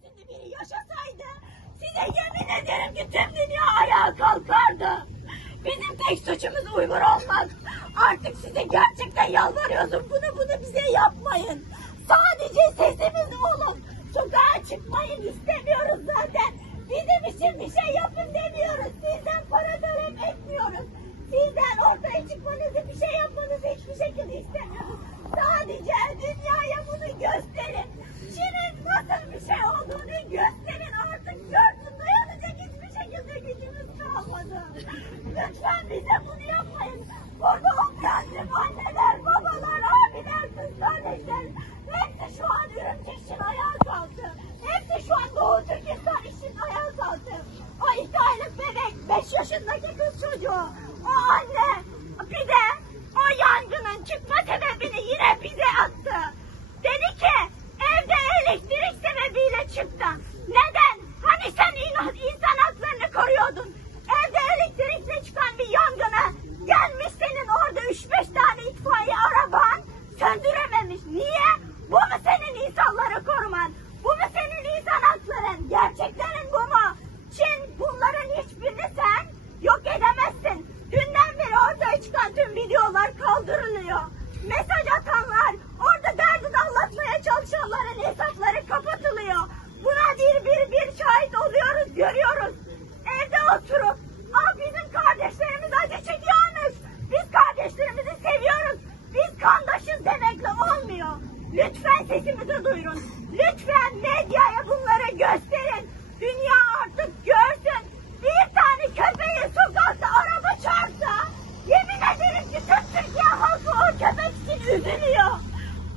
ülkesinde biri yaşasaydı size yemin ederim ki tüm dünya ayağa kalkardı. Bizim tek suçumuz Uygur olmak. Artık size gerçekten yalvarıyorum. Bunu bize yapmayın. Sadece sesimiz olun. Sokağa çıkmayın istemiyoruz zaten. Bizim için bir şey yapın demiyoruz. Sizden para talep etmiyoruz. Sizden ortaya çıkmanızı, bir şey yapmanızı hiçbir şekilde istemiyoruz. Sadece dünyaya bunu gösterin. Çin'in nasıl bir şey olduğunu gösterin. Artık görsün, dayanacak hiçbir şekilde gücümüz kalmadı. Lütfen bize bunu yapmayın. Burada okuyan tüm anneler, babalar, abiler, kız kardeşler hepsi şu an Ürümçi için ayağa kalktı. Hepsi şu an Doğu Türkistan için ayağa kalktı. O 2 aylık bebek, 5 yaşındaki kız çocuğu, o anne bir de o yangının çıkma sebebini yine bize attı. Dedi ki evde elektrik sebebiyle çıktı. Neden? Hani sen insan haklarını koruyordun. Evde elektrikle çıkan bir yangını gelmiş senin orada 3-5 tane itfaiye araban söndürememiş. Niye? Bu mu senin insanları koruman? Bu mu senin insan hakların? Gerçeklerin bu mu? Çin bunların hiçbirini sen yok edemezsin. Dünden beri ortaya çıkan tüm videolar kaldırılıyor. Mesaj atanlar, orada derdini anlatmaya çalışanların hesapları kapatılıyor. Buna bir şahit oluyoruz, görüyoruz. Evde oturup, bizim kardeşlerimiz acı çekiyormuş. Biz kardeşlerimizi seviyoruz. Biz kandaşız demekle olmuyor. Lütfen sesimizi duyurun. Lütfen medyaya bunları gösterin. Dünya artık görsün. Bir tane köpeği sokakta araba çarpsa, yemin ederim ki tüm Türkiye halkı o köpek için üzülüyor.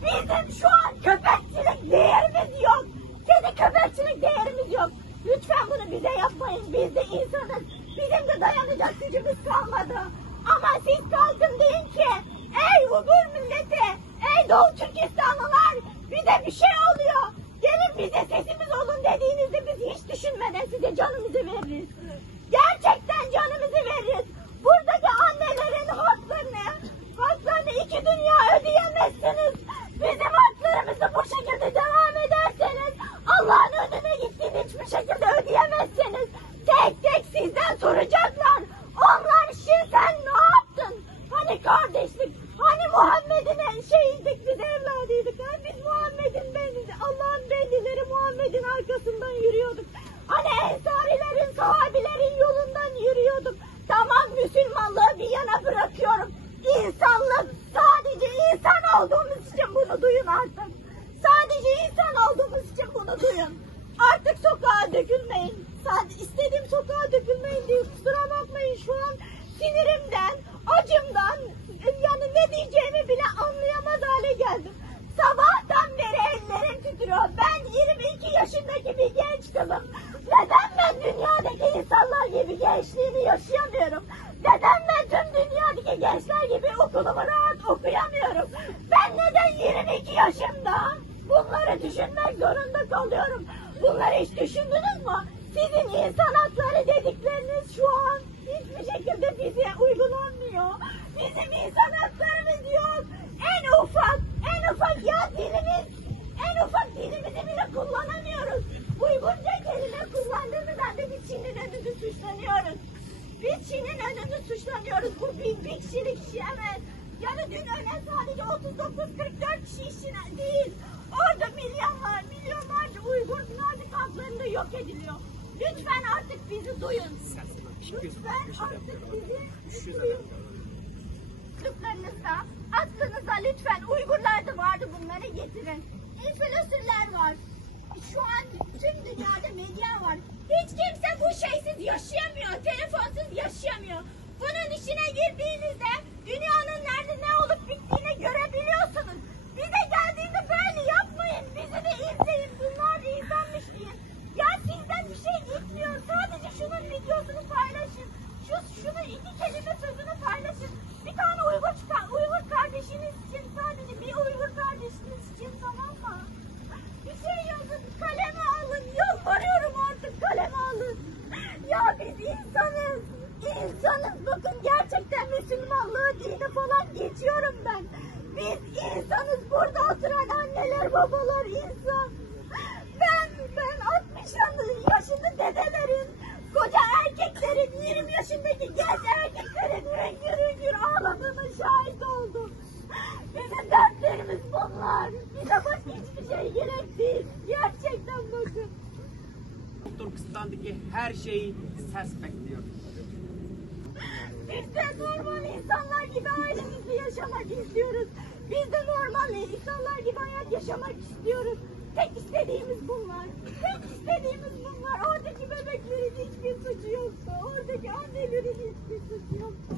Bizim şu an köpekçilik değerimiz yok. Kedi köpekçilik değerimiz yok. Lütfen bunu bize yapmayın. Biz de insanız. Bizim de dayanacak gücümüz kalmadı. Ama siz kalkın deyin ki ey Uygur milleti, ey Doğu Türkistanlılar, bize bir şey oluyor. Gelin bize sesimiz olun dediğinizde biz hiç düşünmeden size canımızı veririz. Gerçekten canımızı veririz. Buradaki annelerin haklarını 2 dünya ödeyemezsiniz. Bizim haklarımızı bu şekilde devam ederseniz Allah'ın önüne gittiğini hiçbir şekilde ödeyemezsiniz. Tek tek sizden soracaklar. Onlar için sen ne yaptın? Hani kardeşlik, hani Muhammed'in şeyiydik, biz evladıydık. Hani biz Muhammed'in Allah'ın bendileri Muhammed'in arkasından yürüyorduk. Hani Ensarilerin, sahabilerin yolundan yürüyorduk. Tamam, Müslümanlığı bir yana bırakıyorum. İnsanlık, sadece insan olduğumuz için bunu duyun artık. Sadece insan olduğumuz için bunu duyun. Artık sokağa dökülmeyin. Sadece istediğim sokağa dökülmeyin diye kusura bakmayın, şu an sinirimden, acımdan yani ne diyeceğimi bile anlayamaz hale geldim. Sabahtan beri ellerim titriyor. Ben 22 yaşındaki bir genç kızım. Neden ben dünyadaki insanlar gibi gençliğimi yaşayamıyorum? Neden ben tüm dünyadaki gençler gibi okulumu rahat okuyamıyorum? Ben neden 22 yaşımda bunları düşünmek zorunda kalıyorum? Bunları hiç düşündünüz mü? Sizin insan hakları dedikleriniz şu an hiçbir şekilde bize uygulanmıyor. Bizim insan haklarımız yok. En ufak ya dilimiz, en ufak dilimizi bile kullanamıyoruz. Uygurca kelime kullandığımızda biz Çin'in önünde suçlanıyoruz. Biz Çin'in önünde suçlanıyoruz. Bu bir kişilik iş yemez. Yani dün ölen sadece 39-44 kişi işine değil. Orada milyonlarca Uygur nazik haklarında yok ediliyor. Lütfen artık bizi duyun. Lütfen artık bizi duyun. Çocuklarınızda, aklınıza lütfen Uygurlar da vardı, bunları getirin. İnfluencerler var. Şu an tüm dünyada medya var. Hiç kimse bu şeysiz yaşayamıyor. Telefonsuz yaşayamıyor. Bunun içine girdiğinizde dünyanın nerede ne olup bittiğini görebiliyorsunuz. Bize geldiğinde böyle yapmayın. Bizi de izleyin. Bunlar da insanmış diye. Ya sizden bir şey gitmiyor. Sadece şunun videosunu paylaşın. Şunun 2 kelime sözünü paylaşın. Bir tane Uygur kardeşiniz için, sadece bir Uygur kardeşiniz için, tamam mı? Bir şey yazın, kaleme alın. Yalvarıyorum artık, kaleme alın. Ya biz insanız. İnsanız. Bakın gerçekten Müslümanlığı, dini falan geçiyorum ben. Biz insanız. Burada oturan anneler, babalar insan. Ben var. Bize başka hiçbir şey gerek değil. Gerçekten bakın. Doktor Kısıtlan'daki her şeyi ses bekliyor. Biz de normal insanlar gibi ailemizi yaşamak istiyoruz. Biz de normal insanlar gibi hayat yaşamak istiyoruz. Tek istediğimiz bunlar. Tek istediğimiz bunlar. Oradaki bebeklerin hiçbir suçu yoktu. Oradaki annelerin hiçbir suçu yoktu.